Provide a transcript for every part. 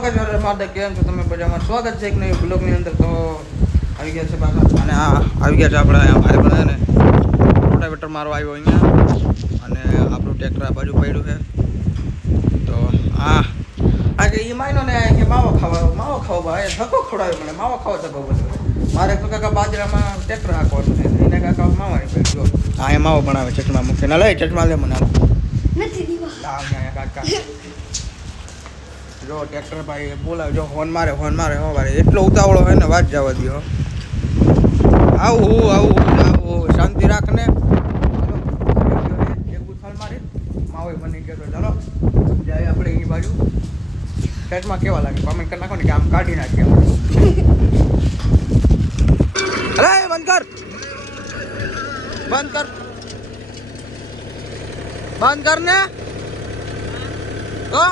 કેમ છો તમે બધા? અમારું સ્વાગત છે એક નવી બ્લોગની અંદર. તો આવી ગયા છે પાછા અને આવી ગયા છે આપણે ભાઈ પણ ને રોટાવેટર મારો આવ્યો અહીંયા અને આપણું ટ્રેક્ટર આ બાજુ પડ્યું છે. તો આજે એ માયનો ને કે માવો ખાવા ભાઈ ધક્કો ખવડાવ્યો મને. માવો ખાવા ધક્કો બોલ્યો. મારે કાકા બાજરામાં ટ્રેક્ટર હાંકવાનું છે એને કાકા માવાની પડ્યો. હા એ માવો બનાવે ચટમાં મૂકે ના લઈ ચટમાં લે મને નથી દીવા કાકા જો ટ્રેક્ટર ભાઈ બોલાવે જો હોન મારે હો ભાઈ એટલો ઉતાવળો હોય ને વાત જવા દો. આવું શાંતિ રાખને એક ઉથાળ મારી માવો બની ગયો. ચાલો જાય આપણે એ બાજુ પેટમાં કેવા લાગે કોમેન્ટ કરી નાખો ને કે આમ કાઢી નાખીએ. અરે બંધ કર ને તો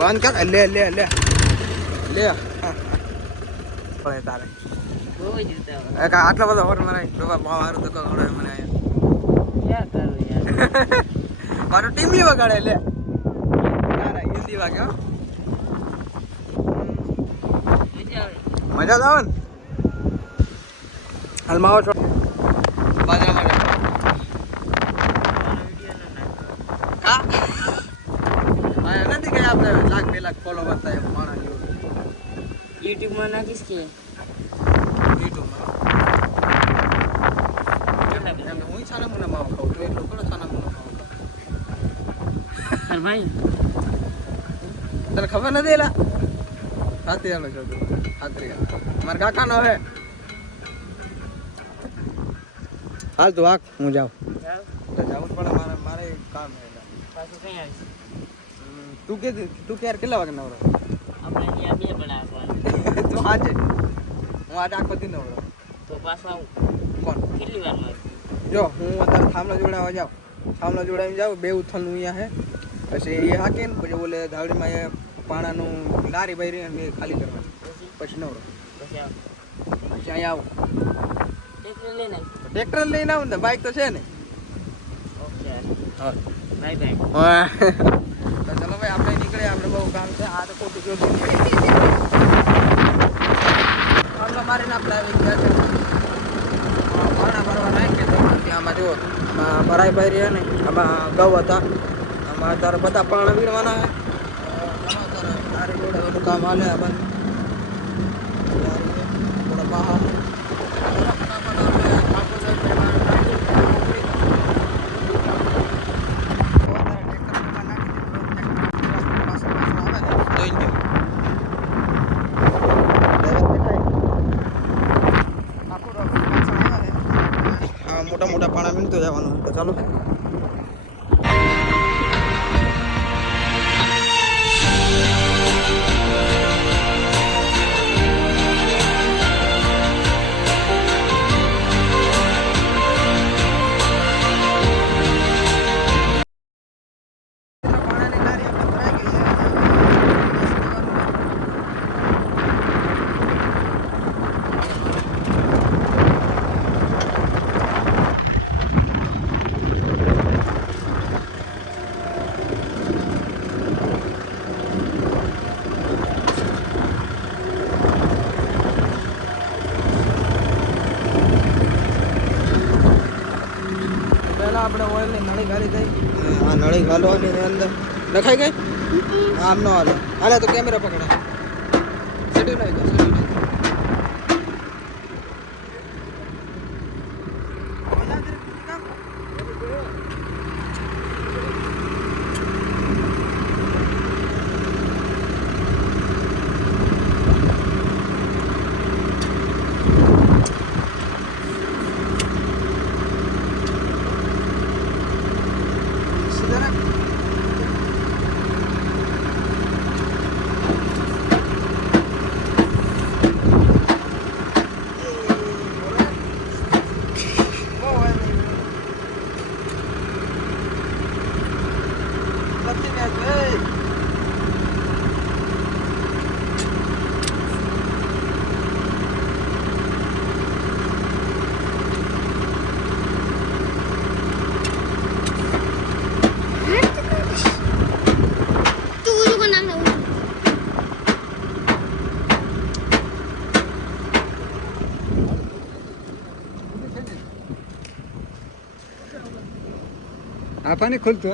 બંધ કર લે તારે આટલો બધો હોટ મને મારું તો ખવડાવે મને મારું ટીમલી વગાડે લે હિન્દી વાગે મજા આવે ને હાલમાં આવો છો નથી કઈ આપણે લાખ 2 લાખ ફોલો કરતા એમ માણસ યુટ્યુબમાં નાખીશ કે યુટ્યુબમાં હું સારા મને માવો ખાઉં છું એટલો થોડો સારા મને ખાઉં ભાઈ તને ખબર નથી એલા હાથીયાનો છો તું મારા કાકાનો હે. હાલ તું આખ હું જાઉં તો જાઉં જ પડે મારે કામ હે પાછું કઈ આવીશ તું ક્યારે કેટલા વાગે નવરો આપણે અહીંયા બે બનાવવા તું આજે હું આજે આખો દી નવરો તો પાછું આવું કોણ કેટલી વારમાં જો હું અત્યારે થાંભલા જોડાવા જાઉં થાંભલા જોડાવીને જાઉં બે ઉથલનું અહીંયા હે પછી એ હાકે ને પછી ઓલે ધાવડીમાં એ પાણાનું લારી બારી એ ખાલી કરવાની પછી નવરો પછી અહીંયા આવું ટ્રેક્ટર લઈને આવું ને બાઇક તો છે ને. ઓકે હા બાય તો ચલો ભાઈ આપણે નીકળે આપણે બહુ કામ છે. આ તો ખોટું જોતું થાંભલા મારીને આપણે આવી ગયા છે પાણા ભરવા નાખીએ તો આમાં જુઓ આમાં ભરાઈ બારી ને આમાં ઘઉં હતા આમાં તારે બધા પાણા વીણવાના હે તારે જોડે બધું કામ હાલે આ બાજુ થોડા બહાર મોટા પાણા વીણતો જવાનું તો ચાલો. આપણે ઓઇલની નળી ગાળી દઈ આ નળી ગાલવાની અંદર નખાઈ ગઈ આમ નો હાલે તો કેમેરા પકડે સેટી નહીં આપાને ખુલતો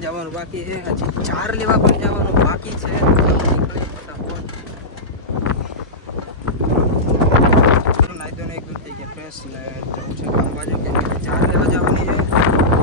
જવાનું બાકી છે, હજી 4 લેવા પણ જવાનું બાકી છે.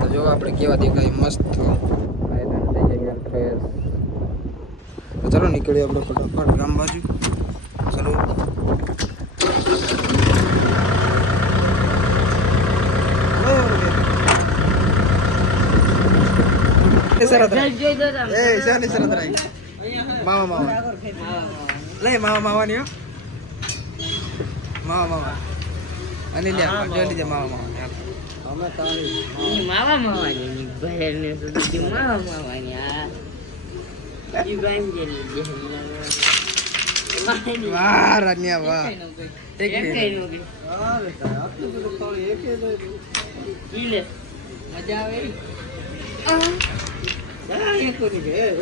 તો જો આપણે કેવા દેખાય મસ્ત. તો ચાલો નીકળીએ આપણે ફટાફટ ગામ બાજુ. ચાલો મામા ની મામા અને લીધે મામા માવા માવાની બહેર ને સુધી માવા માવાની આ ઈ બાંધેલી દેહની વાહ રન્યા વાહ એક મજા આવે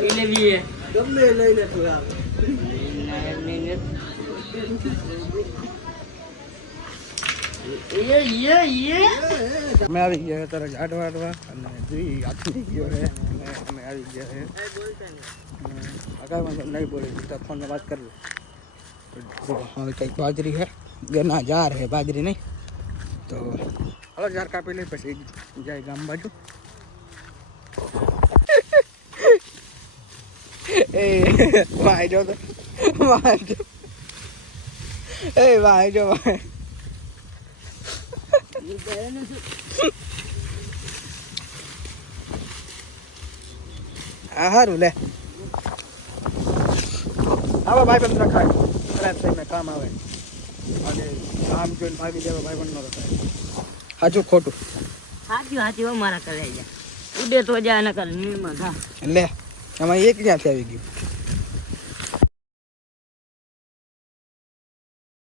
એટલે બી ગમે લઈ લે તું અમે આવી ગયા તારે ઝાડ વાડવા અને જોઈ આખી ગયો છે અને અમે આવી ગયા છે અગાઉમાં નહીં બોલી તો ફોનમાં વાત કરી હવે કંઈક બાજરી છે ના જાર છે બાજરી નહીં તો હવે જાર કાપી લઈ પછી જાય ગામ બાજુ. એ વાય જો તો વાય જો એ વાય જો વાય હારું લે આવા ભાઈ બંધ રખાય ખરાબ થઈને કામ આવે અને કામ જોઈને ભાગી જવા ભાઈ બંધ ન રખાય. સાચું ખોટું હાચી મારા કરે ઉડે તો જા ન કર નીરમાં ઘા લે એમાં એક ક્યાંથી આવી ગયું.